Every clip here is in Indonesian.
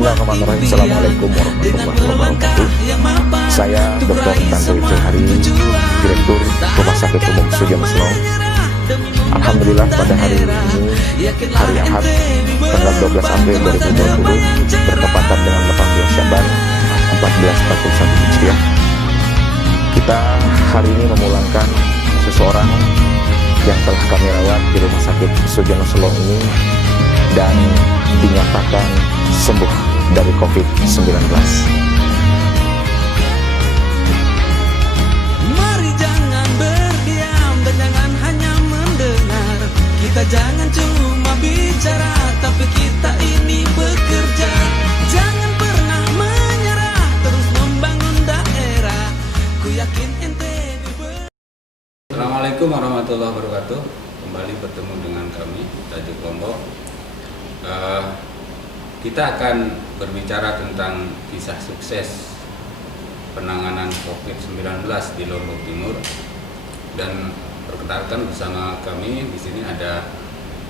Bismillahirrahmanirrahim. Assalamualaikum warahmatullahi wabarakatuh. Saya Dr. Tanto Johari, Direktur Rumah Sakit Umum Sujono Slow. Alhamdulillah pada hari ini, hari Ahad, tanggal 12 April 2020, bertepatan dengan 14 Syaban 1441 Hijriah. Kita hari ini memulangkan seseorang yang telah kami rawat di Rumah Sakit Sujono Slow ini dan dinyatakan sembuh dari COVID-19. Mari jangan berdiam dan jangan hanya mendengar. Kita jangan cuma bicara, tapi kita ini bekerja. Jangan pernah menyerah, terus membangun daerah. Ku yakin ente. Assalamualaikum warahmatullahi wabarakatuh. Kembali bertemu dengan kami Tajuk Lombok. Kita akan berbicara tentang kisah sukses penanganan COVID-19 di Lombok Timur, dan perkenalkan bersama kami di sini ada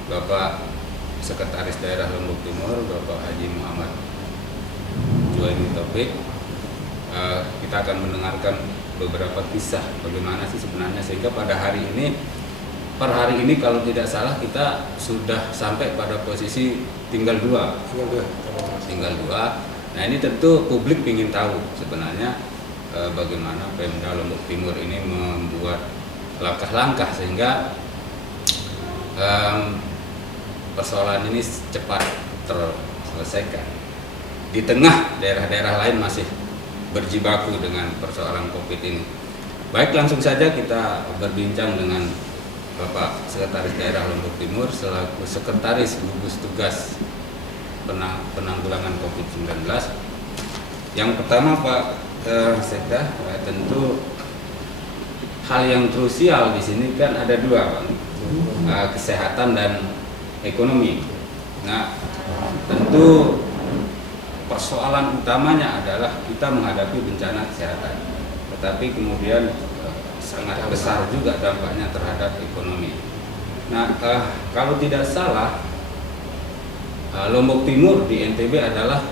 Bapak Sekretaris Daerah Lombok Timur, Bapak Haji Muhammad Juwaini Taufik. Kita akan mendengarkan beberapa kisah bagaimana sih sebenarnya sehingga pada hari ini, per hari ini kalau tidak salah kita sudah sampai pada posisi tinggal dua. Nah ini tentu publik ingin tahu sebenarnya bagaimana Pemda Lombok Timur ini membuat langkah-langkah sehingga persoalan ini cepat terselesaikan. Di tengah daerah-daerah lain masih berjibaku dengan persoalan COVID ini. Baik, langsung saja kita berbincang dengan Bapak Sekretaris Daerah Lombok Timur selaku Sekretaris Gugus Tugas Penanggulangan COVID-19. Yang pertama Pak Sekda, tentu hal yang krusial di sini kan ada dua, Pak, kesehatan dan ekonomi. Nah, tentu persoalan utamanya adalah kita menghadapi bencana kesehatan, tetapi kemudian sangat besar juga dampaknya terhadap ekonomi. Nah, kalau tidak salah, Lombok Timur di NTB adalah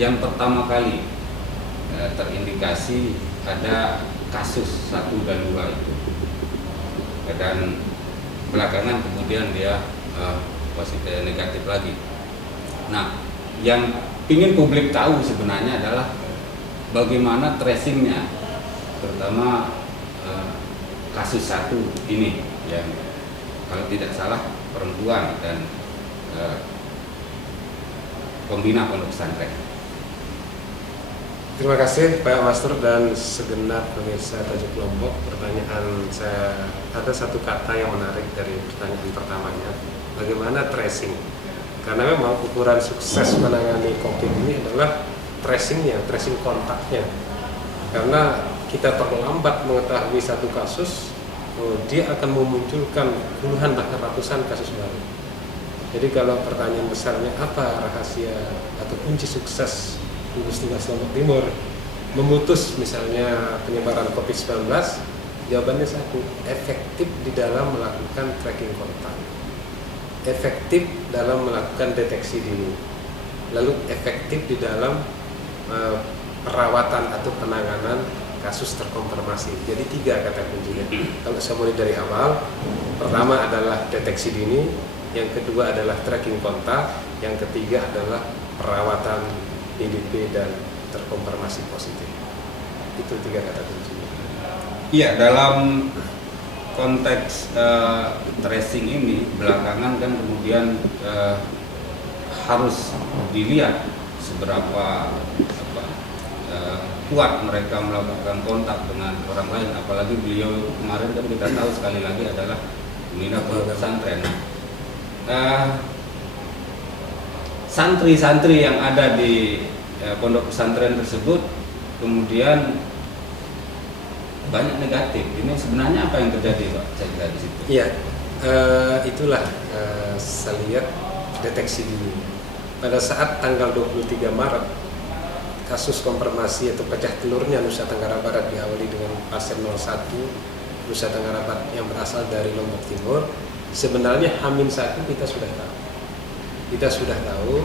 yang pertama kali terindikasi ada kasus 1 dan 2 itu, dan belakangan kemudian dia positif negatif lagi. Nah, yang ingin publik tahu sebenarnya adalah bagaimana tracingnya, terutama kasus 1 ini yang kalau tidak salah perempuan dan pembina pondok pesantren. Terima kasih Pak Master dan segenap pemirsa Tajuk Lombok. Pertanyaan saya, ada satu kata yang menarik dari pertanyaan pertamanya, bagaimana tracing? Karena memang ukuran sukses menangani COVID ini adalah tracingnya, tracing kontaknya. Karena kita terlambat mengetahui satu kasus, dia akan memunculkan puluhan bahkan ratusan kasus baru. Jadi kalau pertanyaan besarnya apa rahasia atau kunci sukses gugus tugas Lombok Timur memutus misalnya penyebaran COVID-19, jawabannya satu, efektif di dalam melakukan tracking kontak, efektif dalam melakukan deteksi dini, lalu efektif di dalam perawatan atau penanganan kasus terkonfirmasi. Jadi 3 kata kuncinya. Kalau saya mulai dari awal, pertama adalah deteksi dini, yang kedua adalah tracking kontak, yang ketiga adalah perawatan DDP dan terkonfirmasi positif. Itu 3 kata kuncinya. Iya, dalam konteks tracing ini belakangan kan kemudian harus dilihat seberapa kuat mereka melakukan kontak dengan orang lain, apalagi beliau kemarin kan kita tahu sekali lagi adalah pembina pondok pesantren. Santri-santri yang ada di pondok pesantren tersebut kemudian banyak negatif. Ini sebenarnya apa yang terjadi, Pak? Saya kira di situ. Iya, itulah saya lihat deteksi dini. Pada saat tanggal 23 Maret kasus konfirmasi atau pecah telurnya Nusa Tenggara Barat diawali dengan pasien 01 Nusa Tenggara Barat yang berasal dari Lombok Timur. Sebenarnya H-1 kita sudah tahu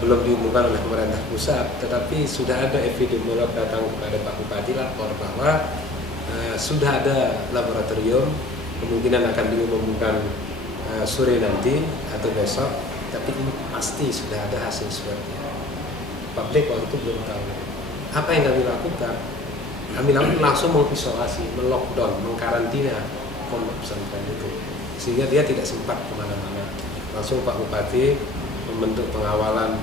belum diumumkan oleh pemerintah pusat, tetapi sudah ada epidemiolog datang kepada Pak Bupati lapor bahwa sudah ada laboratorium, kemungkinan akan diumumkan sore nanti atau besok, tapi ini pasti sudah ada hasil swabnya. Publik waktu itu belum tahu. Apa yang kami lakukan? Kami langsung mengisolasi, melockdown, mengkarantina pondok pesantren itu, sehingga dia tidak sempat kemana-mana. Langsung Pak Bupati membentuk pengawalan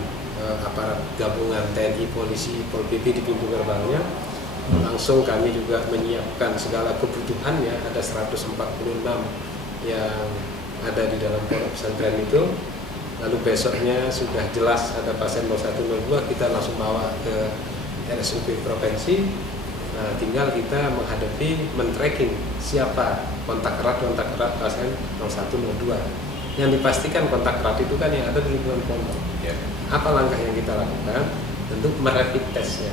aparat gabungan TNI, polisi, Pol PP di pintu gerbangnya. Langsung kami juga menyiapkan segala kebutuhannya, ada 146 yang ada di dalam pondok pesantren itu. Lalu besoknya sudah jelas ada pasien 0102, kita langsung bawa ke RSUP provinsi. Nah, tinggal kita menghadapi, men-tracking siapa kontak erat pasien 0102. Yang dipastikan kontak erat itu kan yang ada di lingkungan pondok. Ya. Apa langkah yang kita lakukan? Tentu merapid testnya.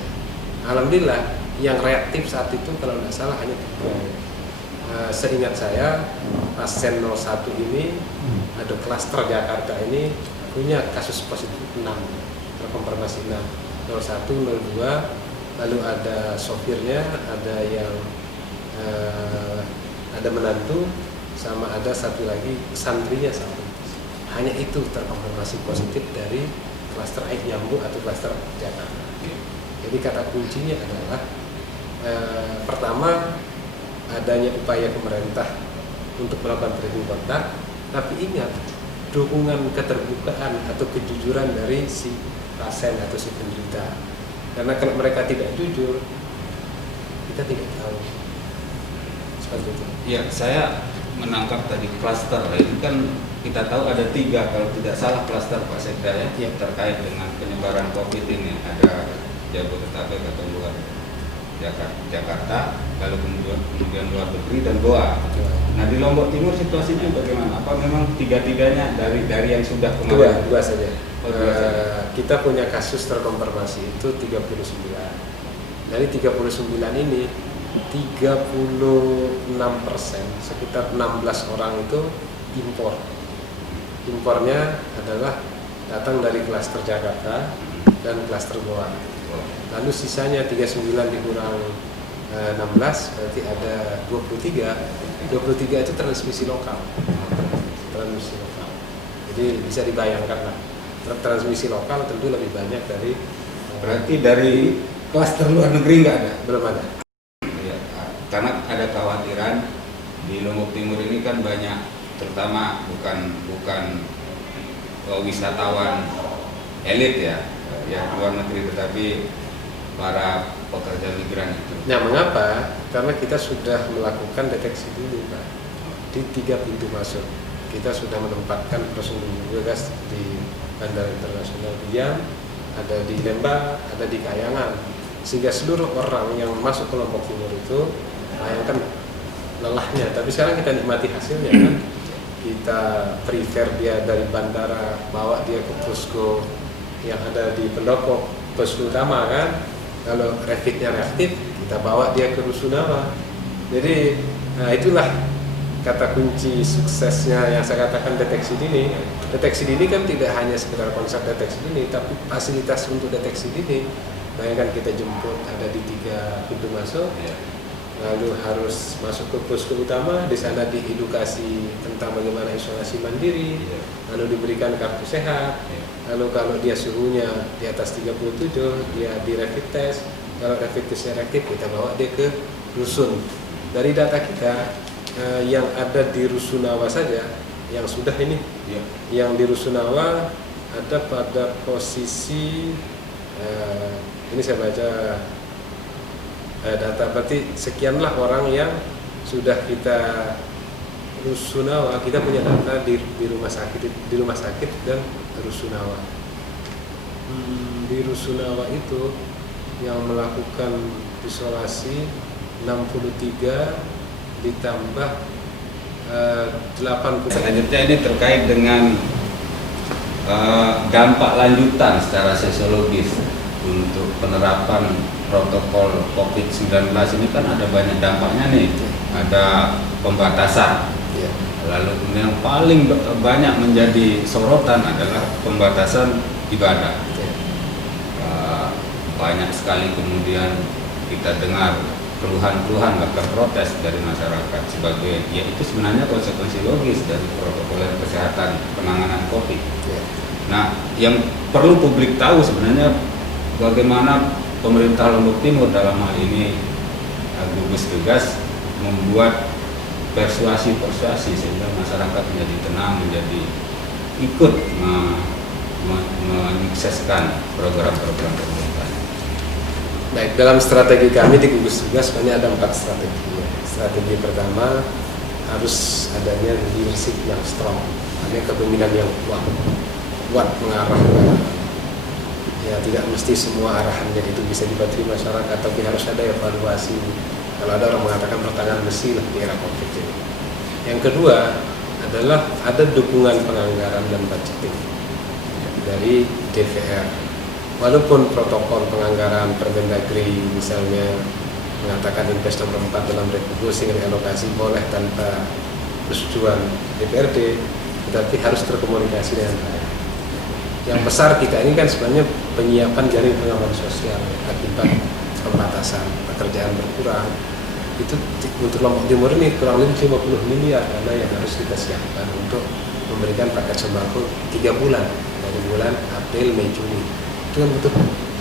Alhamdulillah yang reaktif saat itu kalau tidak salah hanya 3. Seingat saya pasien 01 ini ada klaster Jakarta ini punya kasus positif 6, terkonfirmasi 6, 01, 02, lalu ada sopirnya, ada yang ada menantu, sama ada satu lagi santrinya satu. Hanya itu terkonfirmasi positif dari klaster aib nyambuk atau klaster Jakarta. Jadi kata kuncinya adalah pertama, adanya upaya pemerintah untuk melakukan tracing kontak, tapi ingat dukungan keterbukaan atau kejujuran dari si pasien atau si penderita. Karena kalau mereka tidak jujur, kita tidak tahu. Seperti itu. Ya, saya menangkap tadi klaster. Ini kan kita tahu ada 3 kalau tidak salah klaster Pak Sekda ya, terkait dengan penyebaran COVID ini. Ada Jabodetabek atau luar Jakarta, lalu kemudian luar negeri dan Goa. Nah, di Lombok Timur situasinya bagaimana? Apa memang 3-tiganya dari yang sudah kemarin? Dua saja. Oh, dua saja. Kita punya kasus terkonfirmasi itu 39. Dari 39 ini 36%, sekitar 16 orang itu impor. Impornya adalah datang dari klaster Jakarta dan klaster Goa. Lalu sisanya 39 dikurang 16 berarti ada 23. 23 itu transmisi lokal. Transmisi lokal. Jadi bisa dibayangkan lah. Transmisi lokal tentu lebih banyak dari. Berarti dari klaster luar negeri nggak ada? Belum ada. Ya, karena ada kekhawatiran di Lombok Timur ini kan banyak, terutama bukan wisatawan elit ya, yang luar negeri, tetapi para pekerja migran itu. Nah, mengapa? Karena kita sudah melakukan deteksi dulu, Pak. Di 3 pintu masuk. Kita sudah menempatkan personil gas di Bandara Internasional Biam, ada di Lembang, ada di Kayangan. Sehingga seluruh orang yang masuk ke Lombok Timur itu, bayangkan lelahnya. Tapi sekarang kita nikmati hasilnya kan. Kita prepare dia dari bandara, bawa dia ke posko yang ada di pendopo, posko utama kan. Kalau rapidnya reaktif, kita bawa dia ke Rusunawa. Jadi itulah kata kunci suksesnya yang saya katakan deteksi dini. Deteksi dini kan tidak hanya sekedar konsep deteksi dini, tapi fasilitas untuk deteksi dini. Bayangkan kita jemput ada di 3 pintu masuk, lalu harus masuk ke posko utama, di sana diedukasi tentang bagaimana isolasi mandiri, lalu diberikan kartu sehat. Lalu kalau dia suhunya di atas 37, dia di rapid test. Kalau rapid testnya reaktif, kita bawa dia ke rusun. Dari data kita, yang ada di Rusunawa saja, yang sudah ini, yang di Rusunawa ada pada posisi, ini saya baca data, berarti sekianlah orang yang sudah kita Rusunawa. Kita punya data di rumah sakit dan Rusunawa. Di Rusunawa itu yang melakukan isolasi 63 ditambah 80. Selanjutnya ini terkait dengan dampak lanjutan secara sosiologis untuk penerapan protokol COVID-19 ini kan ada banyak dampaknya nih. Ada pembatasan. Lalu kemudian yang paling banyak menjadi sorotan adalah pembatasan ibadah. Ya. Banyak sekali kemudian kita dengar keluhan-keluhan bahkan protes dari masyarakat sebagai ya itu sebenarnya konsekuensi logis dari protokol kesehatan penanganan COVID. Ya. Nah, yang perlu publik tahu sebenarnya bagaimana pemerintah Lombok Timur dalam hal ini gugus tugas membuat persuasi sehingga masyarakat menjadi tenang, menjadi ikut menyukseskan program-program pemerintah. Baik, dalam strategi kami di gugus tugas sebenarnya ada 4 strategi. Strategi pertama harus adanya leadership yang strong, ada kepemimpinan yang kuat mengarah. Ya tidak mesti semua arahannya itu bisa dipatuhi masyarakat, tapi harus ada evaluasi. Kalau ada orang mengatakan pertanganan besi lah di era COVID ini. Yang kedua adalah ada dukungan penganggaran dan budgeting dari DPR. Walaupun protokol penganggaran Permendagri misalnya mengatakan Impres nomor 4 dalam refocusing realokasi boleh tanpa persetujuan DPRD, tetapi harus terkomunikasi dengan baik. Yang besar kita ini kan sebenarnya penyiapan jaring pengaman sosial akibat pembatasan pekerjaan berkurang. Itu untuk Lombok Timur ini kurang lebih 50 miliar karena yang harus kita siapkan untuk memberikan paket sembako 3 bulan dari bulan April, Mei, Juni. Itu kan butuh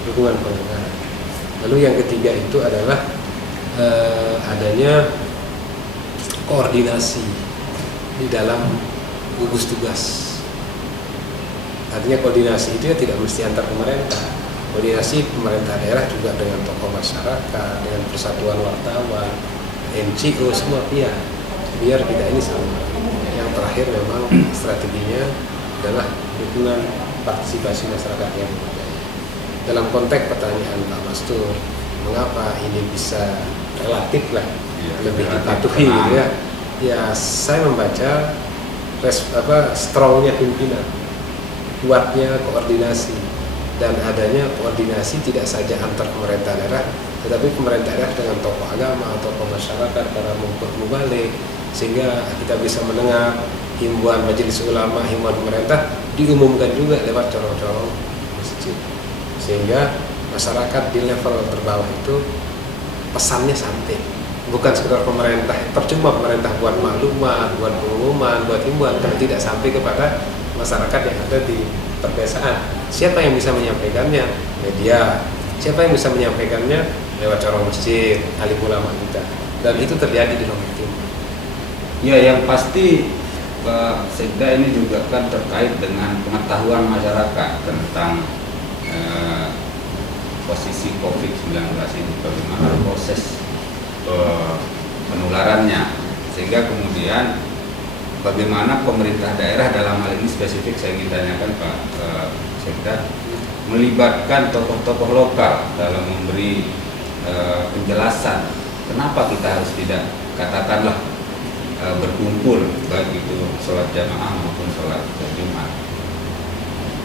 dukungan penganggaran. Lalu yang ketiga itu adalah adanya koordinasi di dalam gugus tugas. Artinya koordinasi itu ya tidak mesti antar pemerintah. Koordinasi pemerintah daerah juga dengan tokoh masyarakat, dengan persatuan wartawan, NGO, semua pihak, biar kita ini sama. Yang terakhir memang strateginya adalah dukungan partisipasi masyarakat yang berbudaya. Dalam konteks pertanyaan Pak Mastur, mengapa ini bisa relatif lah lebih dipatuhi gitu ya? Ya saya membaca strongnya pimpinan, kuatnya koordinasi, dan adanya koordinasi tidak saja antar pemerintah daerah, tetapi pemerintah daerah dengan tokoh agama, tokoh masyarakat, para mubalik, sehingga kita bisa mendengar himbauan majelis ulama, himbauan pemerintah diumumkan juga lewat corong-corong masjid, sehingga masyarakat di level terbawah itu pesannya sampai, bukan sekedar pemerintah. Percuma pemerintah buat maklumat, buat pengumuman, buat himbauan, tapi tidak sampai kepada masyarakat yang ada di perdesaan. Siapa yang bisa menyampaikannya? Media. Siapa yang bisa menyampaikannya? Lewat corong masjid, alim ulama kita. Dan itu terjadi di Lombok Timur. Ya, yang pasti Pak Sekda ini juga kan terkait dengan pengetahuan masyarakat tentang posisi COVID-19 ini, bagaimana proses penularannya, sehingga kemudian bagaimana pemerintah daerah dalam hal ini spesifik saya ingin tanyakan Pak Sekda, melibatkan tokoh-tokoh lokal dalam memberi penjelasan kenapa kita harus tidak katakanlah berkumpul baik itu sholat jamaah maupun sholat Jumat.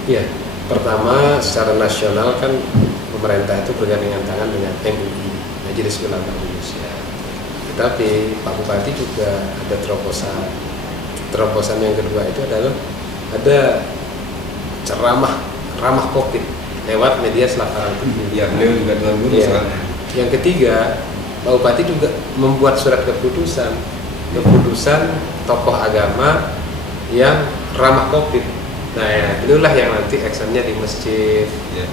Iya, pertama secara nasional kan pemerintah itu bergandengan tangan dengan MUI, Majelis Ulama Indonesia. Tetapi Pak Bupati juga ada terobosan. Terobosan yang kedua itu adalah ada ceramah ramah COVID lewat media selaparan. Ya, beliau juga Tuan Guru soalnya. Yang ketiga, Pak Bupati juga membuat surat keputusan tokoh agama yang ramah COVID. Nah, ya, itulah yang nanti actionnya di masjid. Ya.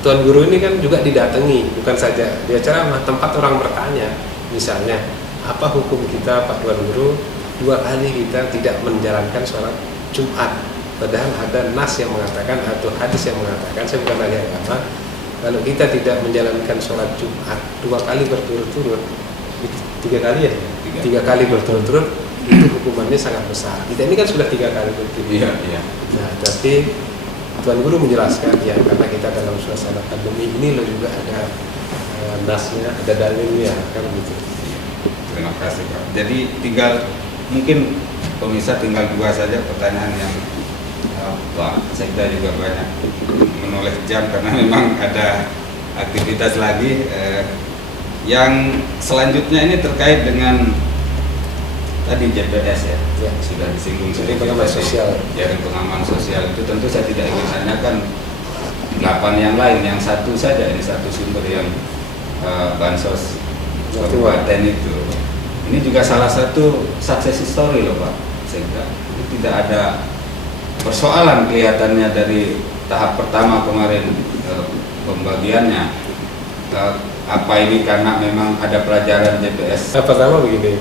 Tuan Guru ini kan juga didatangi, bukan saja dia ceramah, tempat orang bertanya. Misalnya, apa hukum kita Pak Tuan Guru 2 kali kita tidak menjalankan sholat Jumat? Padahal ada nas yang mengatakan atau hadis yang mengatakan, saya bukan ahli agama, kalau kita tidak menjalankan sholat Jumat 2 kali berturut-turut, 3 kali ya? 3 kali berturut-turut, itu hukumannya sangat besar. Kita ini kan sudah 3 kali berturut-turut. Iya. Nah, tapi Tuan Guru menjelaskan ya karena kita dalam suasana pandemi ini lo juga ada nasnya, ada dalilnya kan gitu. Terima kasih Pak. Jadi tinggal mungkin pemirsa tinggal 2 saja pertanyaan yang Pak Sekda juga banyak menoleh jam karena memang ada aktivitas lagi. Yang selanjutnya ini terkait dengan tadi JPS ya, Ya. sudah disinggung Jaring sedikit pengaman tadi. sosial. Jaring pengaman sosial itu tentu saya tidak ingin tanyakan 8 yang lain, yang satu saja, ini satu sumber yang bansos kabupaten itu. Ini juga salah satu success story loh Pak, sehingga ini tidak ada persoalan kelihatannya dari tahap pertama kemarin pembagiannya. Apa ini karena memang ada pelajaran JPS? Nah, pertama begini,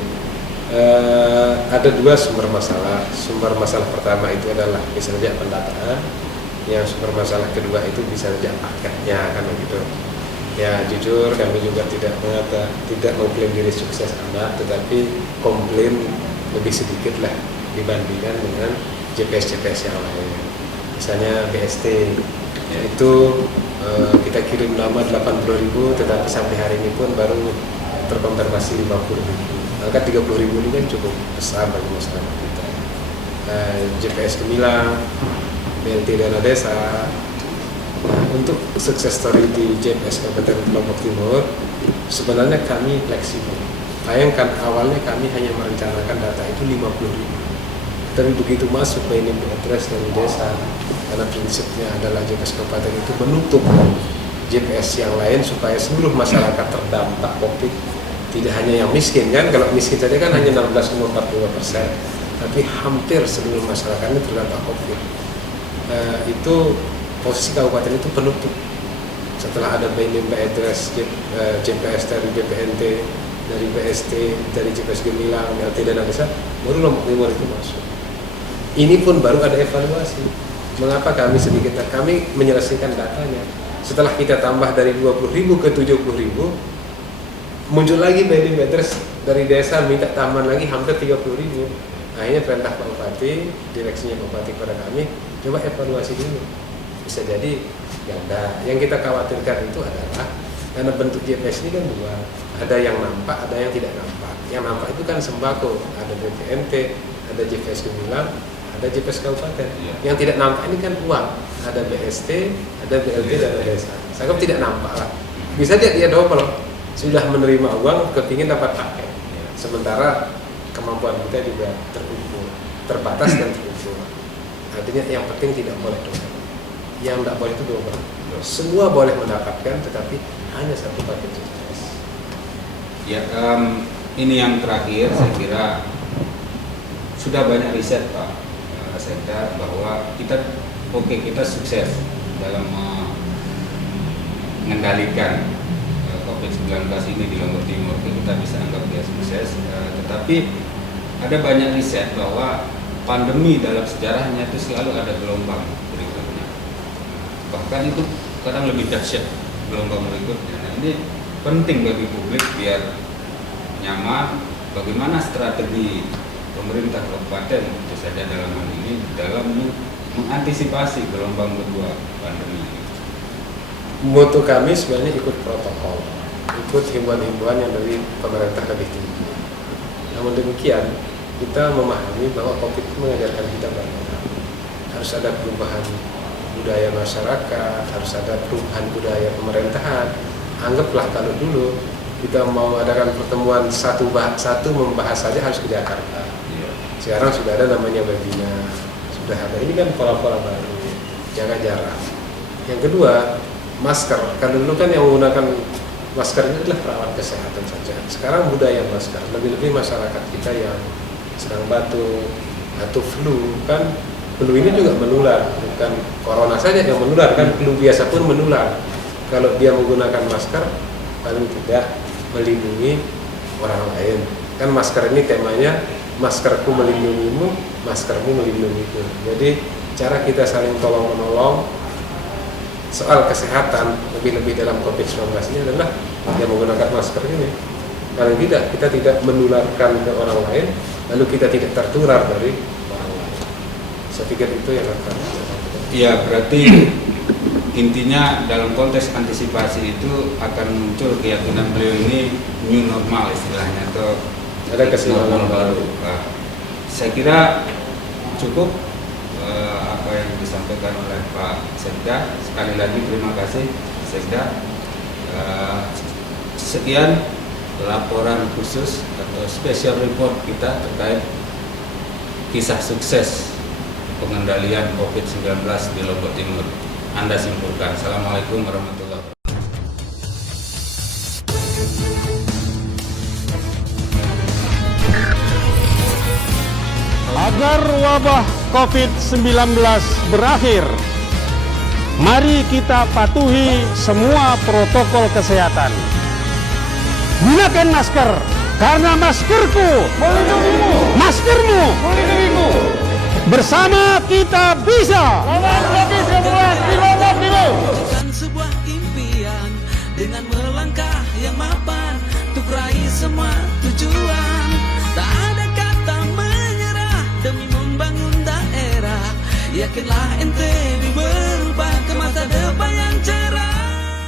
ada dua sumber masalah. Sumber masalah pertama itu adalah bisa saja pendataan, yang sumber masalah kedua itu bisa saja paketnya, kan begitu. Ya jujur kami juga tidak mengklaim diri sukses amat, tetapi komplain lebih sedikit lah dibandingkan dengan JPS yang lain. Misalnya BST itu kita kirim nama 80.000, tetapi sampai hari ini pun baru terkonfirmasi 50.000. Maka 30.000 ini kan cukup besar bagi masyarakat kita. JPS Gemilang, BLT Dana Desa. Untuk sukses story di JPS Kabupaten Lombok Timur, sebenarnya kami fleksibel. Bayangkan awalnya kami hanya merencanakan data itu 50.000. Tapi begitu masuk ke ini address dari desa, karena prinsipnya adalah JPS Kabupaten itu menutup JPS yang lain supaya seluruh masyarakat terdampak COVID, tidak hanya yang miskin kan, kalau miskin saja kan hanya 16,45%, tapi hampir seluruh masyarakatnya terdampak COVID. Itu posisi kabupaten itu penutup. Setelah ada binding address JPS dari BPNT, dari BST, dari JPS Gemilang, BLT Dana Desa, baru Lombok Timur itu masuk. Ini pun baru ada evaluasi. Mengapa kami menyelesaikan datanya. Setelah kita tambah dari 20.000 ke 70.000, muncul lagi binding address dari desa minta tambahan lagi hampir 30.000. Akhirnya perintah Pak Bupati, direksinya Pak Bupati kepada kami, coba evaluasi dulu. Bisa jadi ganda. Yang kita khawatirkan itu adalah karena bentuk JPS ini kan dua, ada yang nampak, ada yang tidak nampak. Yang nampak itu kan sembako, ada BPNT, ada JPS Gemilang, ada JPS Kabupaten. Yang tidak nampak ini kan uang, ada BST, ada BLT dan ada desa. Saya tidak nampak lah. Bisa dia double, sudah menerima uang, kepingin dapat paket. Sementara kemampuan kita juga terukur, terbatas dan terukur. Artinya yang penting tidak boleh double. Yang tidak boleh itu double. Semua boleh mendapatkan, tetapi hanya satu paket JPS. Ya, ini yang terakhir saya kira sudah banyak riset Pak Sekda bahwa kita sukses dalam mengendalikan COVID-19 ini di Lombok Timur. Kita bisa anggap dia sukses, tetapi ada banyak riset bahwa pandemi dalam sejarahnya itu selalu ada gelombang berikutnya. Bahkan itu kadang lebih dahsyat gelombang berikutnya. Nah, ini penting bagi publik biar nyaman bagaimana strategi pemerintah kabupaten itu saja dalam hal ini dalam mengantisipasi gelombang kedua pandemi ini. Moto kami sebenarnya ikut protokol, ikut himbauan-himbauan yang dari pemerintah lebih tinggi. Namun demikian, kita memahami bahwa COVID itu mengajarkan kita banyak hal. Harus ada perubahan budaya masyarakat, harus ada perubahan budaya pemerintahan. Anggaplah kalau dulu kita mau adakan pertemuan satu membahas saja harus ke Jakarta. Sekarang sudah ada namanya webinar, sudah ada. Ini kan pola-pola baru, jaga jarak. Yang kedua, masker. Kalau dulu kan yang menggunakan masker ini adalah perawat kesehatan saja. Sekarang budaya masker, lebih-lebih masyarakat kita yang sedang batuk atau flu, kan flu ini juga menular, bukan corona saja yang menular, kan flu biasa pun menular. Kalau dia menggunakan masker, paling tidak melindungi orang lain. Kan masker ini temanya, maskerku melindungimu, maskermu melindungiku. Jadi cara kita saling tolong-menolong soal kesehatan, lebih-lebih dalam COVID-19 ini adalah yang menggunakan masker ini. Paling tidak kita tidak menularkan ke orang lain, lalu kita tidak tertular dari orang lain. Saya pikir itu yang akan. Ya, berarti intinya dalam konteks antisipasi itu akan muncul keyakinan beliau ini new normal istilahnya, atau ada kesimpulan baru. Saya kira cukup apa yang disampaikan oleh Pak Sekda. Sekali lagi terima kasih Sekda. Sekian laporan khusus atau special report kita terkait kisah sukses pengendalian COVID-19 di Lombok Timur. Anda simpulkan. Assalamualaikum warahmatullahi wabarakatuh. Agar wabah COVID-19 berakhir, mari kita patuhi semua protokol kesehatan. Gunakan masker, karena maskerku melindungimu, maskermu melindungimu. Bersama kita bisa lawan COVID-19 di Lombok Timur. Bukan sebuah impian dengan melangkah yang mapan untuk raih semua tujuan. Tak ada kata menyerah demi membangun daerah. Yakinlah ente